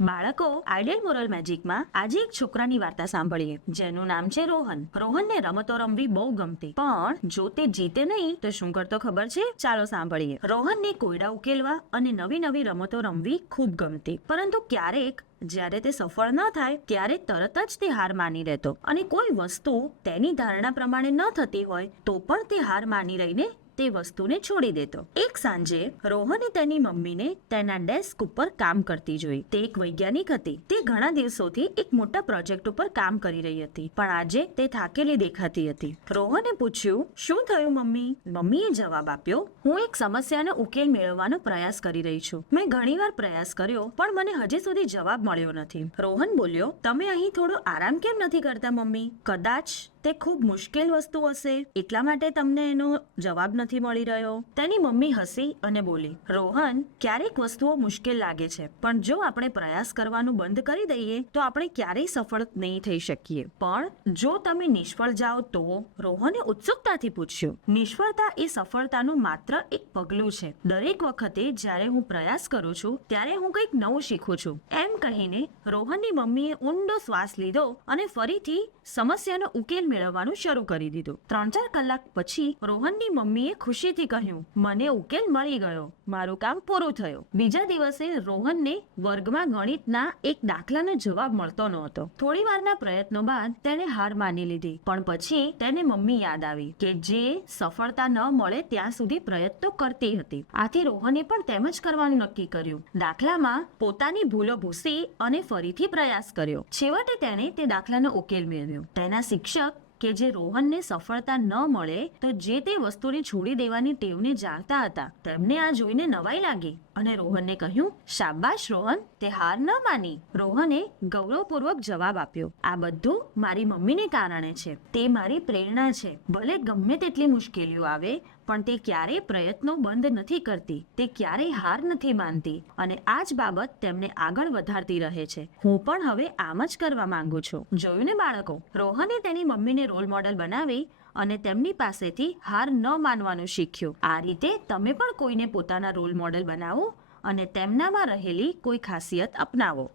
બાળકો ideal moral મેજિકમાં આજે એક છોકરાની વાર્તા સાંભળીએ, જેનું નામ છે રોહન. રોહનને રમતો રમવી બહુ ગમતી, પણ જો તે જીતે નહીં, તો શું કરતો ખબર છે? ચાલો સાંભળીએ. રોહનને કોયડા ઉકેલવા અને નવી નવી રમતો રમવી ખૂબ ગમતી, પરંતુ ક્યારેક, જ્યારે તે સફળ ન થાય, ત્યારે તરત જ તે હાર માની રહેતો. અને કોઈ વસ્તુ તેની ધારણા પ્રમાણે ન થતી હોય, તો પણ તે હાર માની રહીને તે વસ્તુને છોડી દેતો. એક સાંજે રોહને તેની મમ્મીને તેના ડેસ્ક ઉપર કામ કરતી જોઈ. તે એક વૈજ્ઞાનિક હતી. તે ઘણા દિવસોથી એક મોટા પ્રોજેક્ટ ઉપર કામ કરી રહી હતી, પણ આજે તે થાકેલી દેખાતી હતી. રોહને પૂછ્યું, શું થયું, મમ્મી? મમ્મીએ જવાબ આપ્યો, હું એક સમસ્યાનો ઉકેલ મેળવવાનો પ્રયાસ કરી રહી છું. મેં ઘણીવાર પ્રયાસ કર્યો, પણ મને હજી સુધી જવાબ મળ્યો નથી. રોહન બોલ્યો, તમે અહીં થોડો આરામ કેમ નથી કરતા, મમ્મી? કદાચ તે ખૂબ મુશ્કેલ વસ્તુ હશે. એટલા માટે તમને એનો જવાબ નથી મળી રહ્યો. તેની મમ્મી હસી અને બોલી, રોહન, ક્યારેક વસ્તુઓ મુશ્કેલ લાગે છે, પણ જો આપણે પ્રયાસ કરવાનું બંધ કરી દઈએ, તો આપણે ક્યારેય સફળ નહીં થઈ શકીએ. પણ જો તમે નિષ્ફળ જાઓ તો રોહને ઉત્સુકતાથી પૂછ્યું, નિષ્ફળતા એ સફળતાનું માત્ર એક પગલું છે. દરેક વખતે જ્યારે હું પ્રયાસ કરું છું, ત્યારે હું કંઈક નવું શીખું છું. એમ કહીને રોહનની મમ્મીએ ઊંડો શ્વાસ લીધો અને ફરીથી સમસ્યાનો ઉકેલ મેળવવાનું શરૂ કરી દીધું. ત્રણ ચાર કલાક પછી રોહનની મમ્મીએ ખુશીથી કહ્યું, મને ઉકેલ મળી ગયો. મારું કામ પૂરું થયું. બીજા દિવસે રોહનને વર્ગમાં ગણિતના એક દાખલાનો જવાબ મળતો નહોતો. થોડી વારના પ્રયત્નો બાદ તેણે હાર માની લીધી. પણ પછી તેને મમ્મી યાદ આવી કે જે સફળતા ન મળે ત્યાં સુધી પ્રયત્નો કરતી હતી. આથી રોહને પણ તેમ જ કરવાનું નક્કી કર્યું. દાખલામાં પોતાની ભૂલો ભૂસી અને ફરીથી પ્રયાસ કર્યો. છેવટે તેણે તે દાખલાનો ઉકેલ મેળવ્યો. તેના શિક્ષક કે જે રોહનને સફળતા ન મળે, તો જે તે વસ્તુને છોડી દેવાની ટેવને જાણતા હતા. તેમને આ જોઈને નવાઈ લાગી અને રોહનને કહ્યું, શાબાશ રોહન, તે હાર ન માની. રોહને ગૌરવપૂર્વક જવાબ આપ્યો, આ બધું મારી મમ્મીને કારણે છે. તે મારી પ્રેરણા છે. ભલે ગમે તેટલી મુશ્કેલીઓ આવે, પણ તે ક્યારેય પ્રયત્નો બંધ નથી કરતી. તે ક્યારેય હાર નથી માનતી. અને આ જ બાબત તેમને આગળ વધારતી રહે છે. હું પણ હવે આમ જ કરવા માંગુ છું. જોયું ને બાળકો, રોહને તેની મમ્મીને રોલ મોડલ બનાવી અને તેમની પાસેથી હાર ન માનવાનું શીખ્યું. આ રીતે તમે પણ કોઈને પોતાના રોલ મોડલ બનાવો અને તેમનામાં રહેલી કોઈ ખાસિયત અપનાવો.